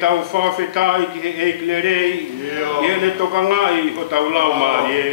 tau whawhetai ki he eiklerei, i ele toka ngai o tau lau mai e.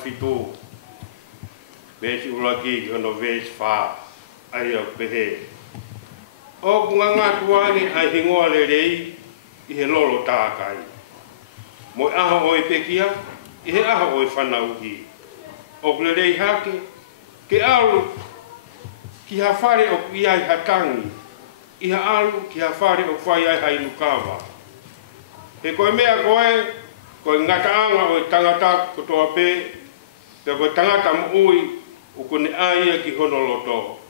Fitu besi ulagi ono ves fa ayo pehe o nganga tuani ai hingoa le rei I he lolo tākai mo aha o pekia I he aha o whanauhi o le rei hake ke alu ki ha whare o iai hatangi I ha alu ki ha whare o whai ai hai nukawa he koe mea koe ngataanga o tangata kotoa pe Te koe tangata muui o kone aia ki honoloto.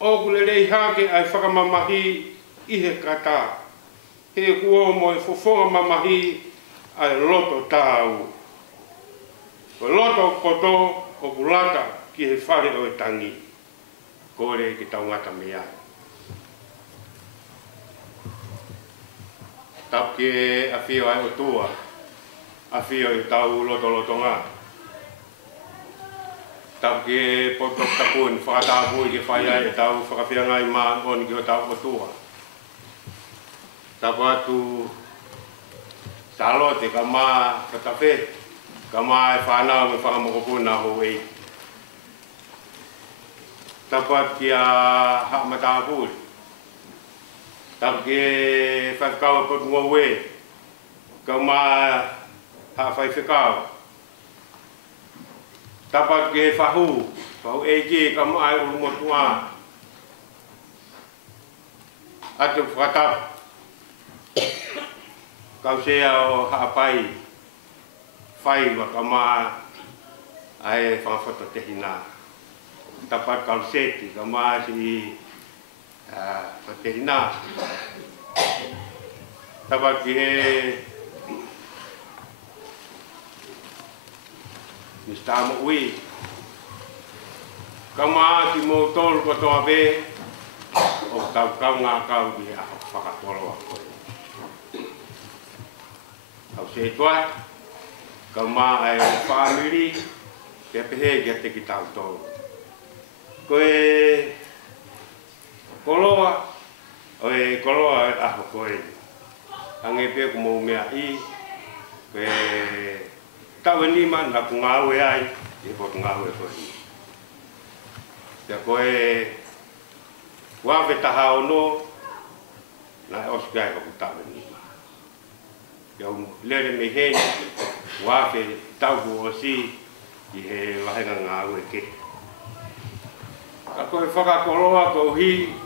O kule rei hake ai whakamamahi I he kata. He kuo mo e fofonga mamahi ai loto tāu. Ko loto koto o kulata ki he whare o e tangi. Kore ki taungata mea. Tapke a whio ai o tua. A whio I tau loto ngā. Tapke potok tapun whakatapu I ke whaia e tau whakawhiangai mā on ki o tau o tua. Tapu atu talote ka mā katawhe, ka mā e whanau me whakamokopuna ho ei. Tapu atu ki a hamatapuri. Tapke whakau pot ngowe, ka mā hawhaiwhikau. Tapat ke fahu eje kamu ai umotua atu fatap kau sea o hapai fai wa kama ai fa foto tehina tapat kau seti kama si tehina tapat ke Mistama ui kama ki mo tol ko to abe o kau ngā kau di a whakatolo ako au se toa kama ai family te pehe ki te ki tau tolu koe koloa o e koloa a ho koe ange pe ko mo mea I pe tawe ni man na ku ngawe ai e po ngawe ko ni ya koe wa ve ta ha no na o skai ko tawe ni ya lere me he wa ve tau ko si I he wahenga ngawe ke a koe whakakoroa ko hi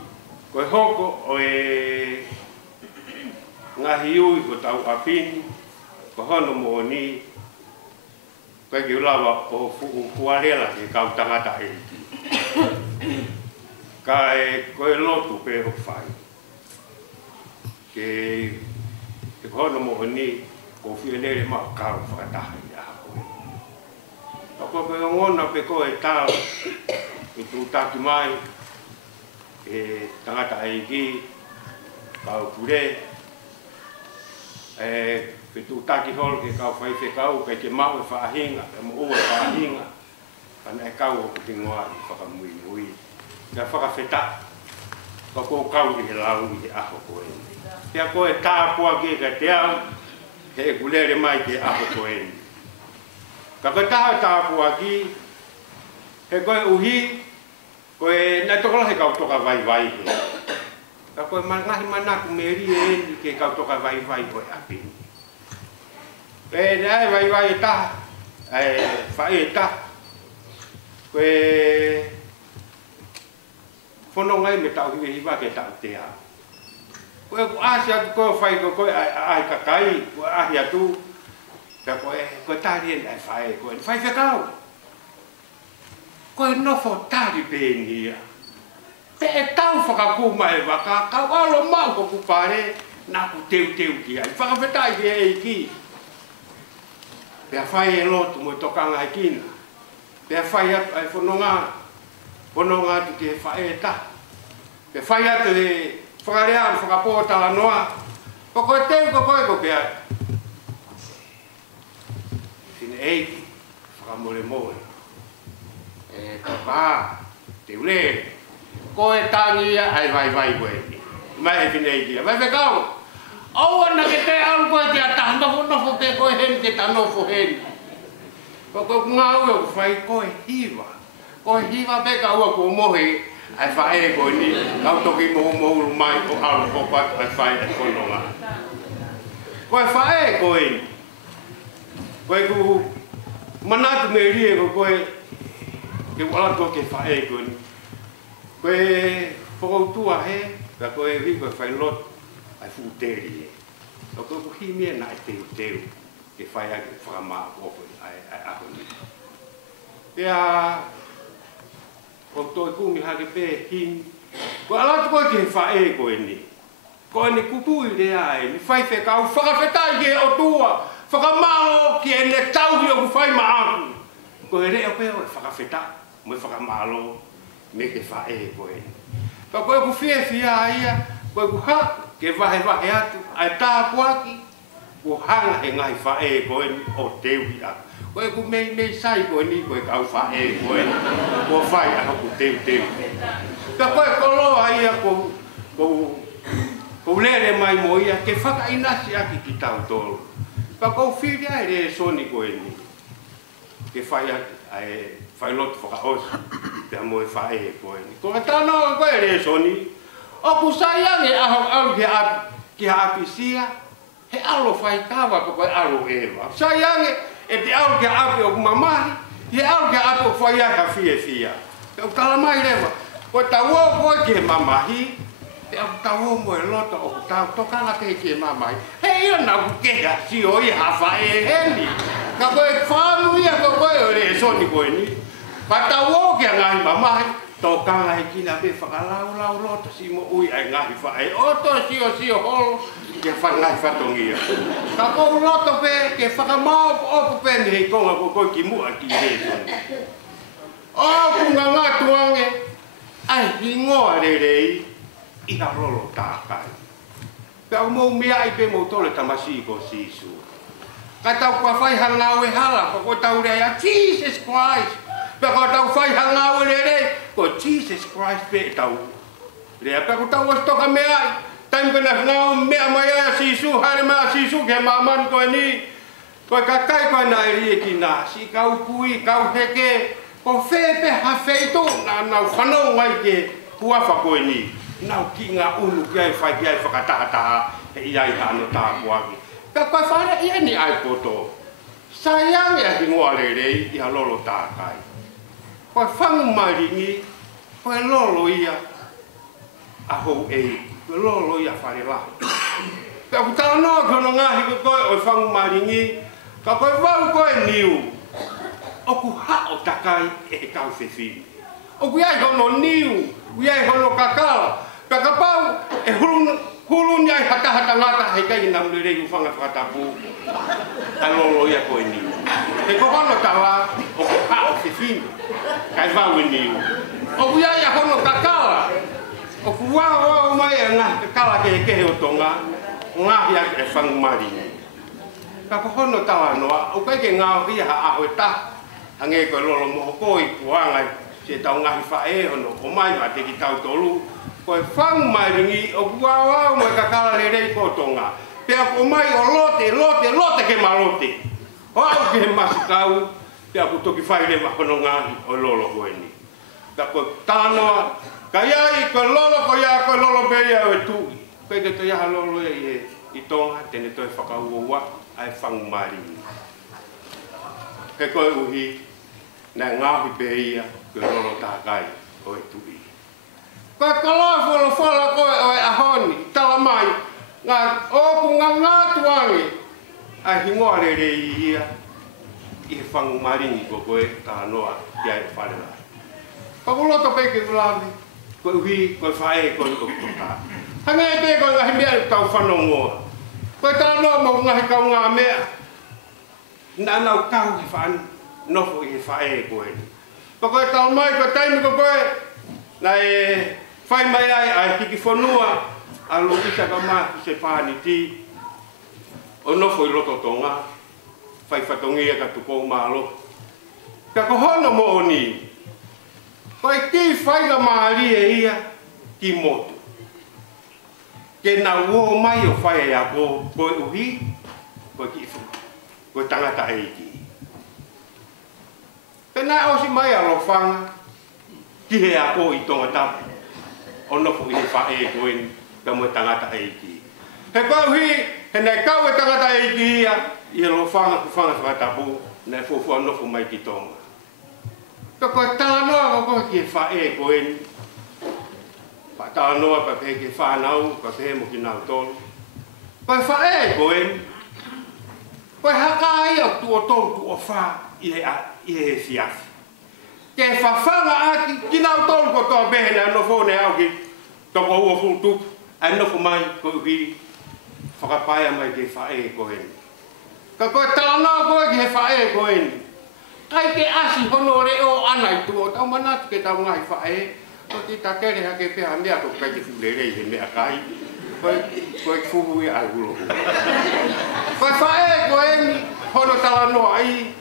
koe hoko o e ngahi ui ko tau apini ko hono mo ni koe ki ulawa o fuarela ki kau tangata e ka e koe lotu pe o whai ke hono mo ni ko whielere ma kau whakataha I a koe a koe ngona pe koe tau I tu taki mai e tangata ai ki kau pure pe tu taki hol ke kau fai fe kau ke ke mau fa hinga e mo ua fa hinga ana e kau o ki ngoa I fa mui mui ka fa feta ko kau I lau I aho ko e pia ko e ta po ke ka te au he kulere mai ke aho ko e ka ko ta po ki he ko uhi koe na tokola he kau toka vai vai he. Ka koe mangahi mana ku meri e ke kau toka vai vai koe api. Pe dai vai vai ta fai ta. Koe fono ngai me tau hiwa ke tau te a. Koe ku asia ko fai ko koe ai kakai ko ahia tu. Ka koe ta rien ai fai koe fai fe kau. Koe nofo tari pēnia. Pe e tau whakakuma e waka, kau alo mau ko kupare, nā ku teu ki ai. Whakawhetai ki e ki. Pea whai e lotu mo tokanga e kina. Pea whai atu ai whanonga tu ke whae e ta. Pea whai atu e whakarearu whakapōtala noa. Ko koe teu ko koe ko pea. Sine eiki, whakamore moe. Ka te ule ko e tangi ai vai koe mai e finei kia vai me kau au ana ke te au koe te ata no pe koe hen ke ta no fo hen ko ngau o fai koe hiwa pe ka ua ko mohi ai fai koe ni kau toki mo mai ko au ko pat ai fai e kononga koe fai koe ku manatu me rie ko koe ke wala to ke fae ko ni koe fokutua he ka koe ri ko fai lot ai fu teri ko ko himie na te ke fai ke fama ko ai a ko ni ya ko to ku mi ha ke pe hin ko ala ko ke fae ko ni kupu ide ai ni fai fe ka fa fe tai ke o tua fa ka malo ke ne tau hi ko fai ma aku ko re o pe o fa ka feta mo fa malo me ke fa ko e pa ko ku fie ia ko ku ha ke va atu ai ta kwaki ko hanga e ngai fa ko e o te wi a ko ku me sai ko ni ko ka fa ko e ko fa a ku te ka ko lo ai ko lere mai mo ia ke fa ka inasi aki ki tau tolo pa ko fie ai re soni ko e ni ke fa ai fai lot foka os pe mo fai ko ni ko ta no ko re soni o ku sayang e au ki apisia he alo fai tava ko alo eva sayang e te au ki api o mama he au ki api o fai ka fia ko kala mai leva ko ta wo ko ke mama hi te au ta wo mo loto o ta to kala ke mama he io na ku ke ga si o i ha fai he ni ka ko famu ia ko re soni ko ni pata wo ke ngai mama to kanga e kina be whakalau loto si mo ui ai ngahi whae o to sio holo ke whangai whatongia ka kou loto pe ke whakamau o pe ni hei konga ko koi ki mua ki he o kunga ngā tuange ai hingoa rei i ha rolo tākai pe au mou mea i pe mou tole tamasi ko sisu ka tau kua whai hangau e hala ko tau rea Jesus Christ pe ko tau whai hangau e re ko Jesus Christ pe tau Le apa ku tau sto ka mea. Time kena ngau mea maya sisu hari ma sisu ke maman ko ni. Ko kakai ko na iri ki na si kau pui kau heke. Ko fe pe ha fe to na na whanau ngai ke kua fa ko ni. Nau ki nga unu ki ai fai ki ai whakataha he iai hano tā kuaki. Ka koe whare ia ni ai poto. Sayang ia hingoa rerei ia lolo tākai. Koe whangu maringi, koe lolo ia ahou ei, koe lolo ia whare lahu. Ka kutana noa kono ngahi ko koe oi whangu maringi, ka koe wau koe niu. Oku hao takai e kau whewhini. Oku iai hono niu, iai hono kakala. Kakapau e hulun iai hata ngata hei kai na mlerei ufanga whakatapu. Ai lolo ia koe niu. He kohono tala oku hao whewhini. Kai wau e niu. Oku iai a hono kakala. Oku wau mai e ngā kakala kehe o tonga. Ngāhi a e whangu maringi. Ka kohono tala noa. O kai ke ngā ria ha aho e ta. Hange koe lolo moho koi puangai. Se tau ngahi whae hono. O mai ma te ki tau tolu. Koe whangu maringi o kuawau mai kakala rerei kotonga. Pea ko mai o lote ke malote. O au ki he masikau. Pea ku toki whaire makono ngahi o lolo koe ni. Ka koe tānoa. Ka iai koe lolo ko ia koe lolo beia o e tui. Koe te toiaha lolo ia i tonga. Tene toi whakauoua ai whangu maringi. He koe uhi. Nā ngahi beia koe lolo tākai o e tui. Koe kaloa whala koe o e ahoni, tala mai, ngā oku ngā tuangi, a hingoa rerei ia, i he whangu maringi ko koe tā noa i ai whanera. Pakuloto peke ulawi, koe uhi, koe whae, koe utoka. Hanga e te koe ngahi mea tau whanongoa. Koe tā noa mau ngahi kau ngā mea, nā nau kau he whan, nofo i he whae koe. Koe tala mai, koe taimi ko koe, nā e whai mai ai hiki whanua a lo isa ka maa ki se whāni ti o nofo i loto tonga whai whatongia ka tukou mālo. Ka kohono mo o ni koe ki whai ka maari e ia ki motu. Ke nā uo mai o whai e a koe uhi koe ki whu koe tangata e iki. Pena osi mai a lo whanga ki he a koe i tonga tapu. Ono fu i whae koe ka mo tangata e iki. He koe hui, he nei kau e tangata e iki ia, i he lo whanga ku whanga whakatapu, nei fufu ono fu mai ki tonga. Ka koe tānoa ko koe ki he whae koe ni. Pa tānoa pa pehe ki whanau, pa pehe mo ki nau tolu. Koe whae koe ni. Koe haka ai o tuo tolu tuo wha i he fiafi. Ke whawhanga aki, ki nau tolu ko toa behene anō whone au ki toko ua futupu, anō mai ko uhi whakapaia mai ke whae ko heni. Ka koe tānau koe ki he whae ko heni. Kai ke asi hono reo anai tuo, tau manatu ke tau ngai whae, ko ti takere hake peha mea ko kai ki whurerei he mea kai, koe fuhu i ai ulo. Koe whae ko heni, hono talanoa ai,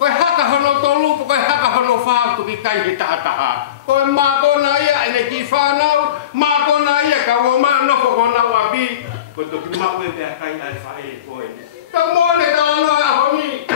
koe haka hono tolupu, koe haka hono whātu ki kai he tahataha. Koe mākona ia ene ki whānau, mākona ia ka ua mānoko kona wabi. Koe toki mau e mea kai ai whae koe. Tau mōne tānoa a honi.